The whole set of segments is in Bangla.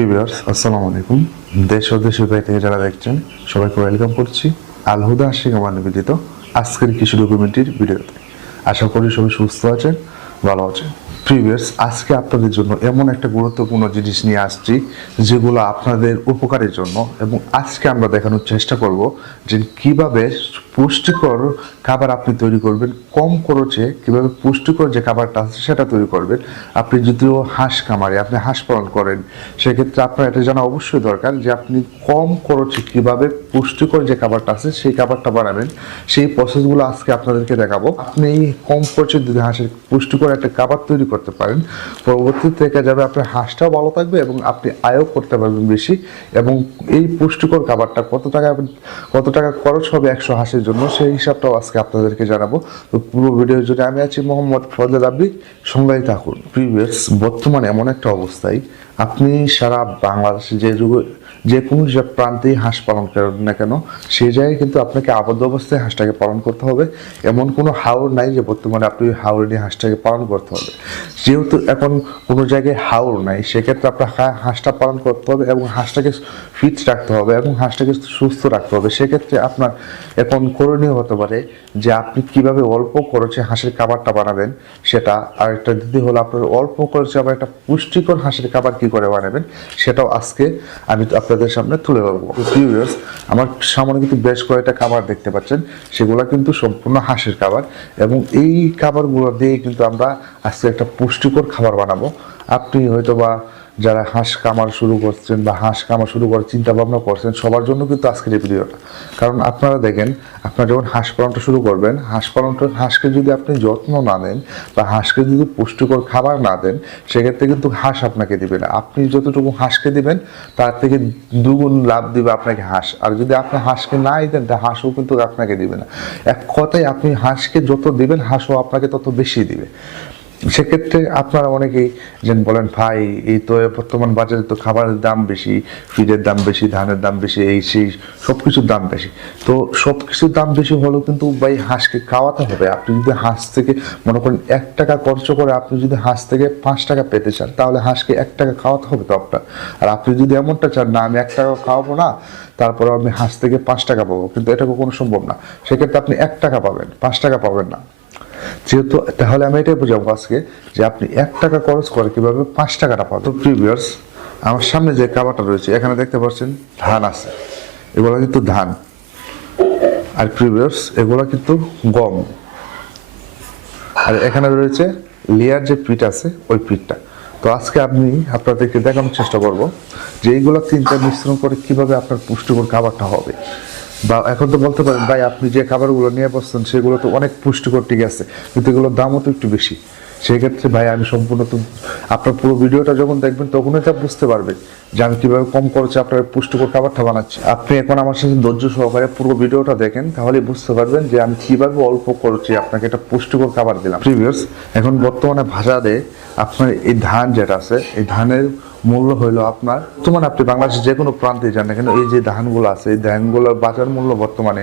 প্রিভিয়ার্স আসসালামু আলাইকুম। দেশ ও দেশের বাইরে থেকে যারা দেখছেন, সবাইকে ওয়েলকাম করছি আল হুদা আশিক আমার নিবেদিত আজকের কিছু ডকুমেন্টির ভিডিওতে। আশা করি সবাই সুস্থ আছেন, ভালো আছেন। প্রিভিয়ার্স আজকে আপনাদের জন্য এমন একটা গুরুত্বপূর্ণ জিনিস নিয়ে আসছি, যেগুলো আপনাদের উপকারের জন্য এবং আজকে আমরা দেখানোর চেষ্টা করব যে কীভাবে পুষ্টিকর খাবার আপনি তৈরি করবেন, কম খরচে কীভাবে পুষ্টিকর যে খাবারটা আছে সেটা তৈরি করবেন। আপনি যদিও হাঁস খামারে আপনি হাঁস পালন করেন, সেক্ষেত্রে আপনার এটা জানা অবশ্যই দরকার যে আপনি কম খরচে কীভাবে পুষ্টিকর যে খাবারটা আছে সেই খাবারটা বানাবেন। সেই প্রসেসগুলো আজকে আপনাদেরকে দেখাবো। আপনি কম খরচে যদি হাঁসের পুষ্টিকর একটা খাবার তৈরি করতে পারেন পরবর্তীতে থেকে যাবে আপনার হাঁসটাও ভালো থাকবে এবং আপনি আয়ও করতে পারবেন বেশি এবং এই পুষ্টিকর খাবারটা কত টাকা কত টাকা খরচ হবে একশো হাঁসের জন্য সেই হিসাবটাও আজকে আপনাদেরকে জানাব। তো পুরো ভিডিও জুড়ে আমি আছি মোহাম্মদ ফজল আব্দি সঙ্গাই থাকুন। প্রিভিয়াস বর্তমানে এমন একটা অবস্থায় আপনি সারা বাংলাদেশে যে যুগে যে কোনো যে প্রান্তেই হাঁস পালন করেন না কেন সেই জায়গায় কিন্তু আপনাকে আবদ্ধ অবস্থায় হাঁসটাকে পালন করতে হবে। এমন কোনো হাওর নাই যে বর্তমানে আপনি হাওড় নিয়ে হাঁসটাকে পালন করতে হবে। যেহেতু এখন কোনো জায়গায় হাওড় নাই, সেক্ষেত্রে আপনার হাঁসটা পালন করতে হবে এবং হাঁসটাকে ফিট রাখতে হবে এবং হাঁসটাকে সুস্থ রাখতে হবে। সেক্ষেত্রে আপনার এখন করণীয় হতে পারে যে আপনি কীভাবে অল্প খরচে হাঁসের খাবারটা বানাবেন, সেটা আর একটা দিদি হলো আপনার অল্প খরচে আবার একটা পুষ্টিকর হাঁসের খাবার কি করে বানাবেন, সেটাও আজকে আমি আপনাদের সামনে তুলে ধরবো। ভিউয়ার্স আমার সামনে কিন্তু বেশ কয়েকটা খাবার দেখতে পাচ্ছেন। সেগুলো কিন্তু সম্পূর্ণ হাঁসের খাবার এবং এই খাবারগুলো দিয়ে কিন্তু আমরা আজকে একটা পুষ্টিকর খাবার বানাবো। আপনি হয়তো বা যারা হাঁস কামার শুরু করছেন বা হাঁস কামার শুরু করার চিন্তা ভাবনা করছেন, সবার জন্য কিন্তু আজকের এই ভিডিওটা। কারণ আপনারা দেখেন, আপনারা যখন হাঁস পালনটা শুরু করবেন, হাঁস পালনটা, হাঁসকে যদি আপনি যত্ন না নেন বা হাঁসকে যদি পুষ্টিকর খাবার না দেন, সেক্ষেত্রে কিন্তু হাঁস আপনাকে দিবে না। আপনি যতটুকু হাঁসকে দিবেন, তার থেকে দুগুণ লাভ দিবে আপনাকে হাঁস। আর যদি আপনি হাঁসকে নাই দেন, তা হাঁসও কিন্তু আপনাকে দিবে না। এক কথায় আপনি হাঁসকে যত দিবেন, হাঁসও আপনাকে তত বেশি দিবে। সেক্ষেত্রে আপনারা অনেকেই যেন বলেন, ভাই, এই তো বর্তমান বাজারে তো খাবারের দাম বেশি, ফিডের দাম বেশি, ধানের দাম বেশি, এই সেই সব কিছুর দাম বেশি। তো সব কিছুর দাম বেশি হলেও কিন্তু ভাই হাঁসকে খাওয়াতে হবে। আপনি যদি হাঁস থেকে মনে করেন এক টাকা খরচ করে আপনি যদি হাঁস থেকে পাঁচ টাকা পেতে চান, তাহলে হাঁসকে এক টাকা খাওয়াতে হবে তো আপনার। আর আপনি যদি এমনটা চান, না, আমি এক টাকা খাওয়াবো না তারপরে আমি হাঁস থেকে পাঁচ টাকা পাবো। কিন্তু এটা কখনো সম্ভব না। সেক্ষেত্রে আপনি এক টাকা পাবেন, পাঁচ টাকা পাবেন না। যেহেতু, তাহলে আমি এটাই বোঝাবো আজকে যে আপনি এক টাকা খরচ করে কীভাবে পাঁচ টাকাটা পাবেন। তো প্রিভিয়ার্স আমার সামনে যে খাবারটা রয়েছে, এখানে দেখতে পাচ্ছেন ধান আছে। এগুলো কিন্তু ধান। আর প্রিভিয়ার্স এগুলো কিন্তু গম। আর এখানে রয়েছে লেয়ার যে পিঠ আছে, ওই পিঠটা। তো আজকে আপনি আপনাদেরকে দেখানোর চেষ্টা করব যে এইগুলো তিনটা মিশ্রণ করে কীভাবে আপনার পুষ্টিকর খাবারটা হবে। বা এখন তো বলতে পারেন, ভাই আপনি যে খাবারগুলো নিয়ে বসছেন, সেগুলো তো অনেক পুষ্টিকর, ঠিক আছে, কিন্তু এগুলোর দামও তো একটু বেশি। সেক্ষেত্রে ভাই, আমি সম্পূর্ণ আপনার পুরো ভিডিওটা যখন দেখবেন, তখনই তা বুঝতে পারবেন যে আমি কীভাবে কম খরচে আপনার পুষ্টিকর খাবারটা বানাচ্ছি। আপনি এখন আমার সাথে ধৈর্য সহকারে পুরো ভিডিওটা দেখেন তাহলে বুঝতে পারবেন যে আমি কীভাবে অল্প খরচে আপনাকে একটা পুষ্টিকর খাবার দিলাম। প্রিভিয়াস এখন বর্তমানে বাজারে আপনার এই ধান যেটা আছে, এই ধানের মূল্য হইল আপনার বর্তমানে আপনি বাংলাদেশের যে কোনো প্রান্তে যান না কেন, এই যে ধানগুলো আছে, এই ধানগুলোর বাজার মূল্য বর্তমানে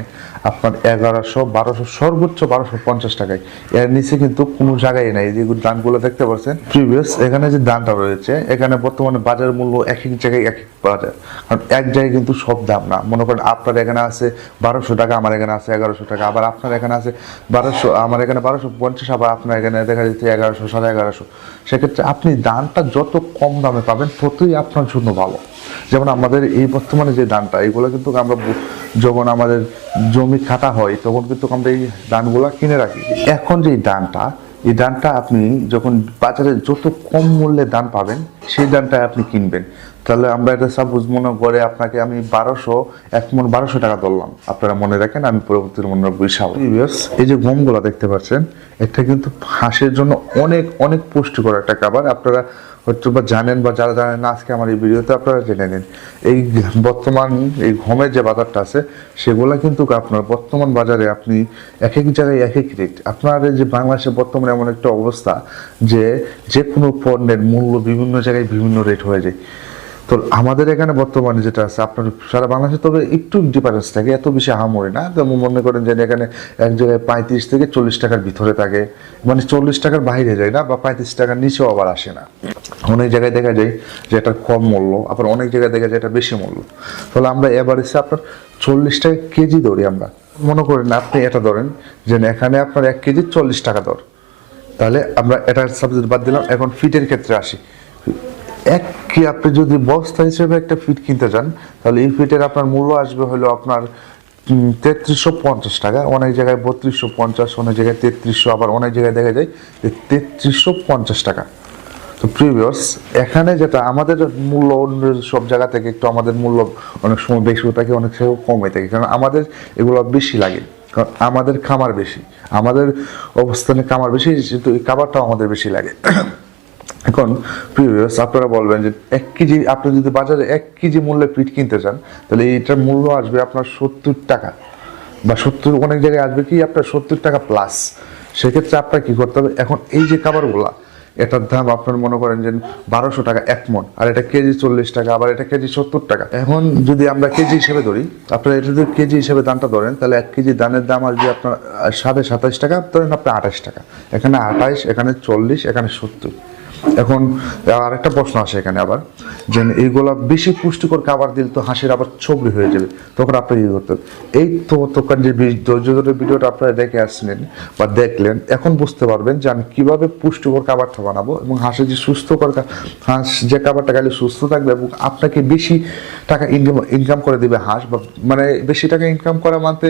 আপনার এগারোশো বারোশো, সর্বোচ্চ বারোশো পঞ্চাশ টাকায়। এর নিচে কিন্তু কোনো জায়গায় নাই যে ধানগুলো দেখতে পাচ্ছেন। প্রিভিয়াস এখানে যে ধানটা রয়েছে, এখানে বর্তমানে বাজার মূল্য এক এক জায়গায় এক এক বাজার কারণ এক জায়গায় কিন্তু সব দাম না। মনে করেন আপনার এখানে আছে বারোশো টাকা, আমার এখানে আছে এগারোশো টাকা, আবার আপনার এখানে আছে বারোশো, আমার এখানে বারোশো পঞ্চাশ, আবার আপনার এখানে দেখা যাচ্ছে এগারোশো, সাড়ে এগারোশো। সেক্ষেত্রে আপনি দানটা যত কম দামে পাবেন, ততই আপনার জন্য ভালো। যেমন আমাদের এই বর্তমানে যে ধানটা এগুলো কিন্তু আমরা যখন আমাদের জমি কাটা হয়, তখন কিন্তু আমরা এই ধানগুলা কিনে রাখি। এখন যে ধানটা এই ধানটা আপনি যখন বাজারে যত কম মূল্যে ধান পাবেন সেই ধানটা আপনি কিনবেন। তাহলে আমরা এটা সাপোজ মনে করে আপনাকে আমি বারোশো এক মন বারোশো টাকা ধরলাম। আপনারা মনে রাখেন আমি পরবর্তী মনে রাখব এই যে গমগুলো দেখতে পাচ্ছেন এটা কিন্তু হাঁসের জন্য অনেক অনেক পুষ্টিকর একটা খাবার। আপনারা হয়তো বা জানেন বা যারা জানেন না, আজকে আমার এই ভিডিওতে আপনারা জেনে নিন। এই বর্তমান, এই হোমের যে বাজারটা আছে, সেগুলো কিন্তু আপনার বর্তমান বাজারে আপনি এক এক জায়গায় এক এক রেট আপনার যে বাংলাদেশে বর্তমানে এমন একটা অবস্থা যে যে কোনো পণ্যের মূল্য বিভিন্ন জায়গায় বিভিন্ন রেট হয়ে যায়। তো আমাদের এখানে বর্তমানে যেটা আছে, আপনার সারা বাংলাদেশে তবে একটু ডিফারেন্স থাকে, এত বেশি হামরি না। যেমন মনে করেন যে এখানে এক জায়গায় পঁয়ত্রিশ থেকে চল্লিশ টাকার ভিতরে থাকে। মানে চল্লিশ টাকার বাইরে যায় না বা পঁয়ত্রিশ টাকার নিচেও আবার আসে না। অনেক জায়গায় দেখা যায় যে এটা কম মূল্য, আবার অনেক জায়গায় দেখা যায় এটা বেশি মূল্য। তাহলে আমরা এবার এসে আপনার চল্লিশ টাকা কেজি ধরি আমরা। মনে করেন আপনি এটা ধরেন, যে এখানে আপনার এক কেজি চল্লিশ টাকা দর। তাহলে আমরা এটার সাবজেক্ট বাদ দিলাম, এখন ফিটের ক্ষেত্রে আসি। এক কি আপনি যদি বস্তা হিসেবে একটা ফিট কিনতে চান, তাহলে এই ফিটের আপনার মূল্য আসবে হলো আপনার তেত্রিশশো পঞ্চাশ টাকা। অনেক জায়গায় বত্রিশশো পঞ্চাশ, অনেক জায়গায় তেত্রিশশো, আবার অনেক জায়গায় দেখা যায় যে তেত্রিশশো পঞ্চাশ টাকা। তো প্রিভিয়াস এখানে যেটা আমাদের মূল্য অন্য সব জায়গা থেকে একটু আমাদের মূল্য অনেক সময় বেশি থাকে, অনেক সময় কমে থাকে। কারণ আমাদের এগুলো বেশি লাগে। কারণ আমাদের খামার বেশি, আমাদের অবস্থানে খামার বেশি, কিন্তু এই খাবারটাও আমাদের বেশি লাগে। এখন প্রিভিয়াস আপনারা বলবেন যে এক কেজি, আপনি যদি বাজারে এক কেজি মূল্যে পিঠ কিনতে চান, তাহলে এটার মূল্য আসবে আপনার সত্তর টাকা। বা সত্তর, অনেক জায়গায় আসবে কি আপনার সত্তর টাকা প্লাস সেক্ষেত্রে আপনার কি করতে হবে? এখন এই যে খাবারগুলা, এটার দাম আপনার মনে করেন যে বারোশো টাকা এক মন, আর এটা কেজি চল্লিশ টাকা, আবার এটা কেজি সত্তর টাকা। এখন যদি আমরা কেজি হিসেবে ধরি, আপনার এটা যদি কেজি হিসেবে দামটা ধরেন, তাহলে এক কেজি দানের দাম আসবে আপনার সাড়ে সাতাশ টাকা, ধরেন আপনার আঠাশ টাকা। এখানে আঠাশ, এখানে চল্লিশ, এখানে সত্তর। এখন আরেকটা প্রশ্ন আসে এখানে আবার, যে এইগুলা বেশি পুষ্টিকর খাবার দিলে তো হাঁসের আবার ছবরি হয়ে যাবে, তখন আপনি কি করতে এই তো তখন যে ধৈর্য ধরে ভিডিওটা আপনারা দেখে আসলেন বা দেখলেন, এখন বুঝতে পারবেন যে আমি কীভাবে পুষ্টিকর খাবারটা বানাবো এবং হাঁসের যে সুস্থকর হাঁস যে খাবারটা খেলে সুস্থ থাকবে এবং আপনাকে বেশি টাকা ইনকাম ইনকাম করে দিবে হাঁস বা মানে বেশি টাকা ইনকাম করা মানতে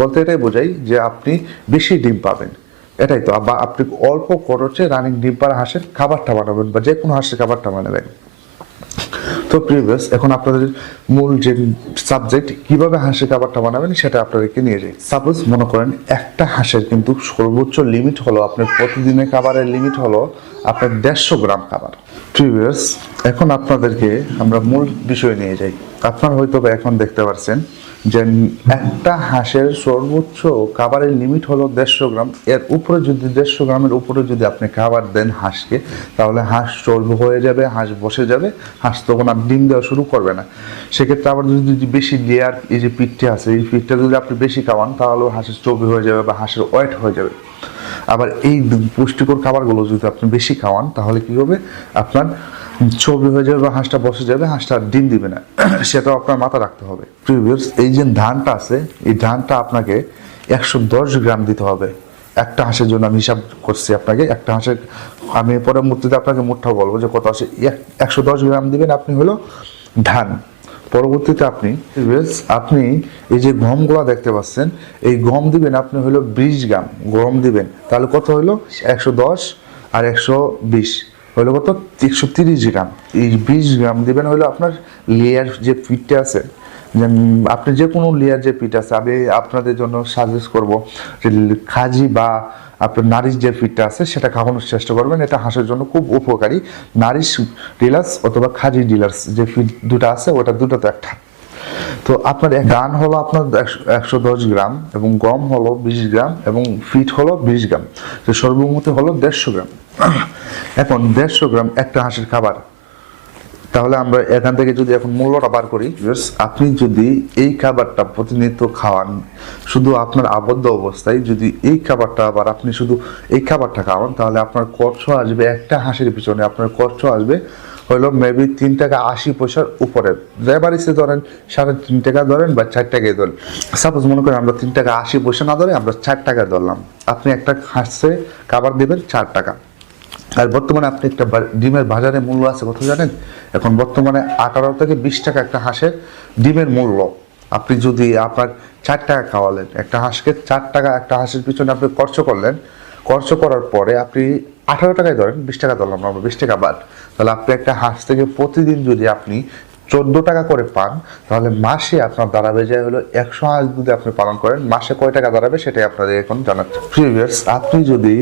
বলতে এটাই বোঝাই যে আপনি বেশি ডিম পাবেন। এটাই তো আপনি অল্প খরচে রানিং ডিম পাড়া হাঁসের খাবারটা বানাবেন বা যে কোনো হাঁসের খাবারটা বানাবেন তো প্রিভিয়াস এখন আপনাদের মূল যে সাবজেক্ট কীভাবে হাঁসের খাবারটা বানাবেন সেটা আপনাদেরকে নিয়ে যাই। সাপোজ মনে করেন একটা হাঁসের কিন্তু সর্বোচ্চ লিমিট হলো আপনার প্রতিদিনের খাবারের লিমিট হলো আপনার দেড়শো গ্রাম খাবার। প্রিভিয়াস এখন আপনাদেরকে আমরা মূল বিষয় নিয়ে যাই। আপনার হয়তো এখন দেখতে পাচ্ছেন যে একটা হাঁসের সর্বোচ্চ খাবারের লিমিট হলো দেড়শো গ্রাম। এর উপরে যদি দেড়শো গ্রামের উপরে যদি আপনি খাবার দেন হাঁসকে, তাহলে হাঁস চর্ব হয়ে যাবে, হাঁস বসে যাবে, হাঁস তখন আর ডিম দেওয়া শুরু করবে না। সেক্ষেত্রে আবার যদি যদি বেশি লেয়ার এই যে পিঠটা আছে, এই পিঠটা যদি আপনি বেশি খাওয়ান, তাহলে হাঁসের চর্বি হয়ে যাবে বা হাঁসের ওয়েট হয়ে যাবে। আবার এই পুষ্টিকর খাবারগুলো যদি আপনি বেশি খাওয়ান, তাহলে কি হবে? আপনার চর্বি হয়ে যাবে বা হাঁসটা বসে যাবে, হাঁসটা ডিম দিবে না। সেটাও আপনার মাথা রাখতে হবে। প্রিভিয়াস এই যে ধানটা আছে, এই ধানটা আপনাকে একশো দশ গ্রাম দিতে হবে। একটা হাঁসের জন্য আমি হিসাব করছি আপনাকে, একটা হাঁসের, আমি পরবর্তীতে আপনাকে মুঠটাও বলব যে কত আসে একশো দশ গ্রাম দিবেন আপনি হলো ধান। পরবর্তীতে আপনি আপনি এই যে গম গমগুলা দেখতে পাচ্ছেন, এই গম দিবেন আপনি হলো বিশ গ্রাম, গম দিবেন, তাহলে কত হলো? একশো দশ আর একশো বিশ, হলো কত? একশো তিরিশ গ্রাম। এই বিশ গ্রাম দিবেন হলো আপনার লেয়ার যে পিঠটা আছে যে আপনি যে কোনো লেয়ার যে পিঠ আছে, আমি আপনাদের জন্য সাজেস্ট করব যে, খাজি বা আপনার নারিশ যে ফিটটা আছে, সেটা খাওয়ানোর চেষ্টা করবেন। এটা হাঁসের জন্য খুব উপকারী। নারিশ ডিলার্স অথবা খাজি ডিলার্স যে ফিট দুটো আছে, ওটা দুটো তো একটা। তো আপনার গান হলো আপনার একশো- দশ গ্রাম এবং গম হলো বিশ গ্রাম এবং ফিট হলো বিশ গ্রাম। তো সর্বমোট হলো দেড়শো গ্রাম। এখন দেড়শো গ্রাম একটা হাঁসের খাবার। তাহলে আমরা এখান থেকে যদি এখন মূল্যটা বার করি আপনি যদি এই খাবারটা প্রতিনিয়ত খাওয়ান, শুধু আপনার আবদ্ধ অবস্থায় যদি এই খাবারটা আবার আপনি শুধু এই খাবারটা খাওয়ান, তাহলে আপনার খরচ আসবে একটা হাঁসের পিছনে, আপনার খরচ আসবে হলো মেবি তিন টাকা আশি পয়সার উপরে। রেবারিসে ধরেন সাড়ে তিন টাকা ধরেন বা চার টাকায় ধরেন সাপোজ মনে করেন আমরা তিন টাকা আশি পয়সা না ধরে আমরা চার টাকা ধরলাম, আপনি একটা হাঁসে খাবার দেবেন চার টাকা। আর বর্তমানে আপনি একটা ডিমের বাজারে মূল্য আছে কত জানেন? এখন বর্তমানে আঠারো থেকে বিশ টাকা একটা হাঁসের ডিমের মূল্য। আপনি যদি আপনার চার টাকা খাওয়ালেন, একটা হাঁসকে চার টাকা একটা হাঁসের পিছনে আপনি খরচ করলেন, খরচ করার পরে আপনি আঠারো টাকায় ধরেন, বিশ টাকা ধরলাম আমরা, বিশ টাকা বাদ। তাহলে আপনি একটা হাঁস থেকে প্রতিদিন যদি আপনি চোদ্দ টাকা করে পান, তাহলে মাসে আপনার দাঁড়াবে যায় হলো একশো হাঁস যদি আপনি পালন করেন, মাসে কয় টাকা দাঁড়াবে সেটাই আপনাদের এখন জানাচ্ছি। প্রিভিয়াস আপনি যদি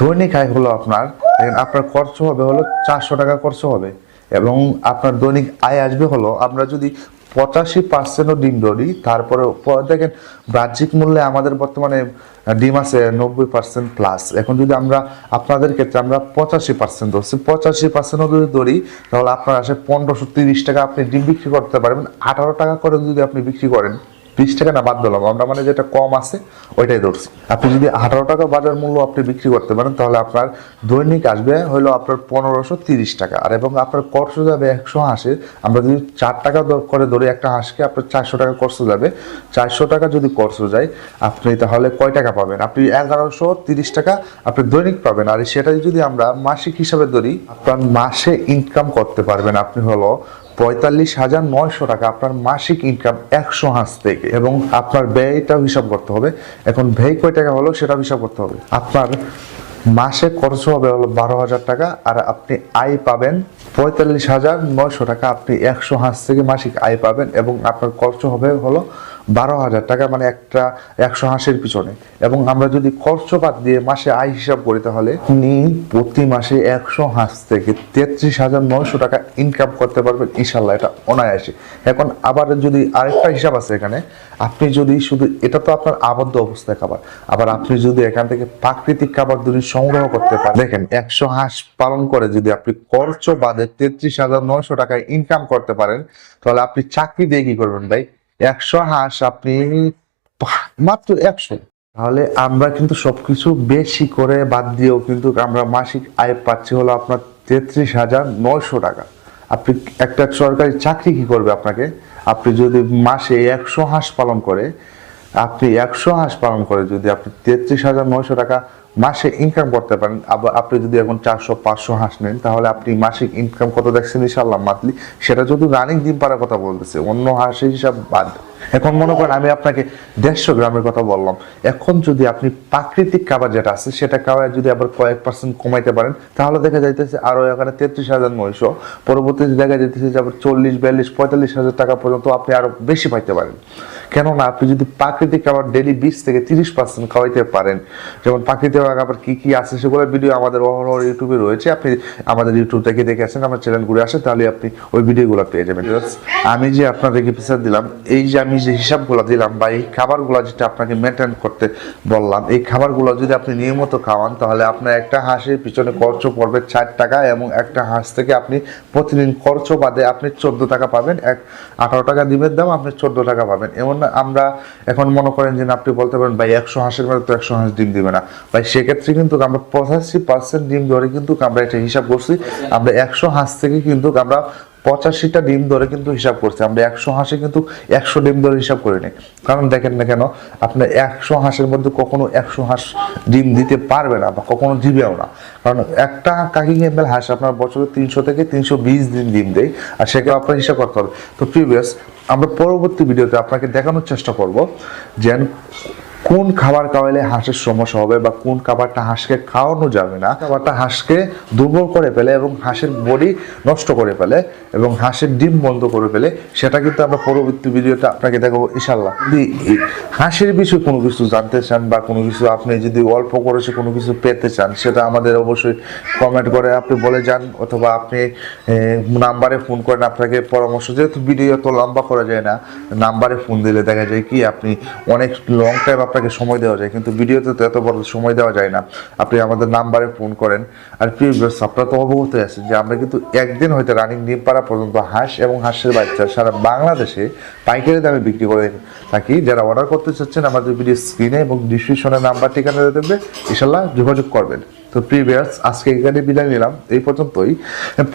দৈনিক আয় হলো আপনার দেখেন আপনার খরচ হবে হলো চারশো টাকা খরচ হবে। এবং আপনার দৈনিক আয় আসবে হলো, আমরা যদি পঁচাশি পার্সেন্টও ডিম ধরি, তারপরে দেখেন বাহ্যিক মূল্যে আমাদের বর্তমানে ডিম আছে নব্বই পার্সেন্ট প্লাস এখন যদি আমরা আপনাদের ক্ষেত্রে আমরা পঁচাশি পার্সেন্ট ধরছি, পঁচাশি পার্সেন্টও যদি ধরি, তাহলে আপনার আসে পনেরোশো তিরিশ টাকা আপনি ডিম বিক্রি করতে পারবেন। আঠারো টাকা করে যদি আপনি বিক্রি করেন বিশ টাকা না বাদ দিলাম। আমরা মানে যেটা কম আছে, ওইটাই ধরছি। আপনি যদি আঠারো টাকা বাজার মূল্য আপনি বিক্রি করতে পারেন, তাহলে আপনার দৈনিক আসবে হলো আপনার পনেরোশো তিরিশ টাকা। আর এবং আপনার খরচ যাবে একশো হাঁসে আমরা যদি চার টাকা করে ধরি একটা হাঁসকে, আপনার চারশো টাকা খরচ যাবে। চারশো টাকা যদি খরচ যায়, আপনি তাহলে কয় টাকা পাবেন? আপনি এগারোশো তিরিশ টাকা আপনি দৈনিক পাবেন। আর সেটাই যদি আমরা মাসিক হিসাবে ধরি, আপনার মাসে ইনকাম করতে পারবেন। আপনি হলো পঁয়তাল্লিশ হাজার নয়শো টাকা আপনার মাসিক ইনকাম একশো হাঁস থেকে। এবং আপনার ব্যয়টাও হিসাব করতে হবে। এখন ব্যয় কয় টাকা হলো সেটাও হিসাব করতে হবে। আপনার মাসে খরচ হবে হলো বারো হাজার টাকা, আর আপনি আয় পাবেন পঁয়তাল্লিশ হাজার নয়শো টাকা। আপনি একশো হাঁস থেকে মাসিক আয় পাবেন এবং আপনার খরচ হবে হলো বারো হাজার টাকা মানে একটা একশো হাঁসের পিছনে। এবং আমরা যদি খরচ বাদ দিয়ে মাসে আয় হিসাব করি তাহলে আপনি প্রতি মাসে একশো হাঁস থেকে তেত্রিশ হাজার নয়শো টাকা ইনকাম করতে পারবেন ইনশাল্লাহ, এটা অনায়াসে। এখন আবার যদি আরেকটা হিসাব আছে এখানে, আপনি যদি শুধু, এটা তো আপনার আবদ্ধ অবস্থায় খাবার, আবার আপনি যদি এখান থেকে প্রাকৃতিক খাবার যদি সংগ্রহ করতে পারেন, দেখেন একশো হাঁস পালন করে যদি আপনি খরচ বাদে তেত্রিশ হাজার নয়শো টাকা ইনকাম করতে পারেন, তাহলে আপনি চাকরি দিয়ে কি করবেন ভাই? একশো হাঁস আপনি মাত্র একশো। তাহলে আমরা কিন্তু সবকিছু বেশি করে বাদ দিয়েও কিন্তু আমরা মাসিক আয় পাচ্ছি হলো আপনার তেত্রিশ হাজার নয়শো টাকা। আপনি একটা সরকারি চাকরি কি করবে আপনাকে? আপনি যদি মাসে একশো হাঁস পালন করে, আপনি একশো হাঁস পালন করে যদি আপনি তেত্রিশ হাজার নয়শো টাকা মাসে ইনকাম করতে পারেন। আবার আপনি যদি এখন চারশো, পাঁচশো হাঁস নেন, তাহলে আপনি মাসিক ইনকাম কত দেখছেন ইনশাল্লাহ মান্থলি সেটা যদি রানিং ডিম পাড়ার কথা বলতেছে, অন্য হাঁসের হিসাব বাদ। এখন মনে করেন আমি আপনাকে দেড়শো গ্রামের কথা বললাম। এখন যদি আপনি প্রাকৃতিক খাবার যেটা আছে, সেটা খাওয়ায় যদি আবার কয়েক পার্সেন্ট কমাইতে পারেন, তাহলে দেখা যাইতেছে আরও এখানে তেত্রিশ হাজার নয়শো। পরবর্তীতে দেখা যাইতেছে যে আবার চল্লিশ, বিয়াল্লিশ, পঁয়তাল্লিশ হাজার টাকা পর্যন্ত আপনি আরও বেশি পাইতে পারেন। কেননা আপনি যদি প্রাকৃতিক খাবার ডেলি বিশ থেকে তিরিশ পার্সেন্ট খাওয়াইতে পারেন, যেমন প্রাকৃতিক খাবার কি কি আছে সেগুলো ভিডিও আমাদের অহরহ ইউটিউবে রয়েছে। আপনি আমাদের ইউটিউব থেকে দেখে আসেন, আমার চ্যানেল ঘুরে আসেন, তাহলে আপনি ওই ভিডিওগুলো পেয়ে যাবেন। আমি যে আপনাদেরকে পিছার দিলাম, এই যে আমি যে হিসাবগুলো দিলাম বা এই খাবারগুলো যেটা আপনাকে মেনটেন করতে বললাম, এই খাবারগুলো যদি আপনি নিয়মিত খাওয়ান, তাহলে আপনার একটা হাঁসের পিছনে খরচ পড়বে ষাট টাকা এবং একটা হাঁস থেকে আপনি প্রতিদিন খরচ বাদে আপনি চোদ্দ টাকা পাবেন। এক আঠারো টাকা ডিমের দাম আপনি চোদ্দ টাকা পাবেন। এমন আমরা এখন মনে করেন যে আপনি বলতে পারেন, ভাই, একশো হাঁসের মধ্যে তো একশো হাঁস ডিম দিবে না। ভাই, সেক্ষেত্রে কিন্তু আমরা পঁচাশি পার্সেন্ট ডিম ধরে কিন্তু আমরা একটা হিসাব করছি, আমরা একশো হাঁস থেকে কিন্তু আমরা পঁচাশিটা ডিম ধরে কিন্তু হিসাব করছে। আমরা একশো হাঁসে কিন্তু একশো ডিম ধরে হিসাব করিনি। কারণ দেখেন না কেন আপনার একশো হাঁসের মধ্যে কখনো একশো হাঁস ডিম দিতে পারবে না বা কখনো দিবেও না। কারণ একটা কাকিং এমএল হাঁস আপনার বছরে তিনশো থেকে তিনশো বিশ দিন ডিম দেয়, আর সেটা আপনার হিসাব করতে হবে। তো প্রিভিয়াস আমরা পরবর্তী ভিডিওতে আপনাকে দেখানোর চেষ্টা করব যে কোন খাবার খাওয়াইলে হাঁসের সমস্যা হবে বা কোন খাবারটা হাঁসকে খাওয়ানো যাবে না, খাবারটা হাঁসকে দুর্বল করে ফেলে এবং হাঁসের বডি নষ্ট করে ফেলে এবং হাঁসের ডিম বন্ধ করে ফেলে, সেটা কিন্তু আমরা পরবর্তী ভিডিওতে আপনাকে দেখাবো ইনশাল্লাহ যদি হাঁসের বিষয়ে কোনো কিছু জানতে চান বা কোনো কিছু আপনি যদি অল্প করেছে কোনো কিছু পেতে চান, সেটা আমাদের অবশ্যই কমেন্ট করে আপনি বলে যান অথবা আপনি নাম্বারে ফোন করেন আপনাকে পরামর্শ। যেহেতু ভিডিও তো লম্বা করা যায় না, নাম্বারে ফোন দিলে দেখা যায় কি আপনি অনেক লং টাইম আপনাকে সময় দেওয়া যায়, কিন্তু ভিডিওতে তো এত বড় সময় দেওয়া যায় না। আপনি আমাদের নাম্বারে ফোন করেন। আর প্রিভিয়াস আপনারা তো অবগত আছেন যে আমরা কিন্তু একদিন হয়তো রানিং ডিম পাড়া পর্যন্ত হাঁস এবং হাঁসের বাচ্চা সারা বাংলাদেশে পাইকারি দামে বিক্রি করে থাকি। যারা অর্ডার করতে চাচ্ছেন, আমাদের ভিডিও স্ক্রিনে এবং ডিসক্রিপশনে নাম্বার ঠিকানা দেবে। ইনশাল্লাহ যোগাযোগ করবেন। তো প্রিভিয়াস আজকে এখানে বিদায় নিলাম। এই পর্যন্তই।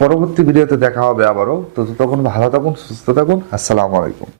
পরবর্তী ভিডিওতে দেখা হবে আবারও। তো তখন ভালো থাকুন, সুস্থ থাকুন। আসসালামু আলাইকুম।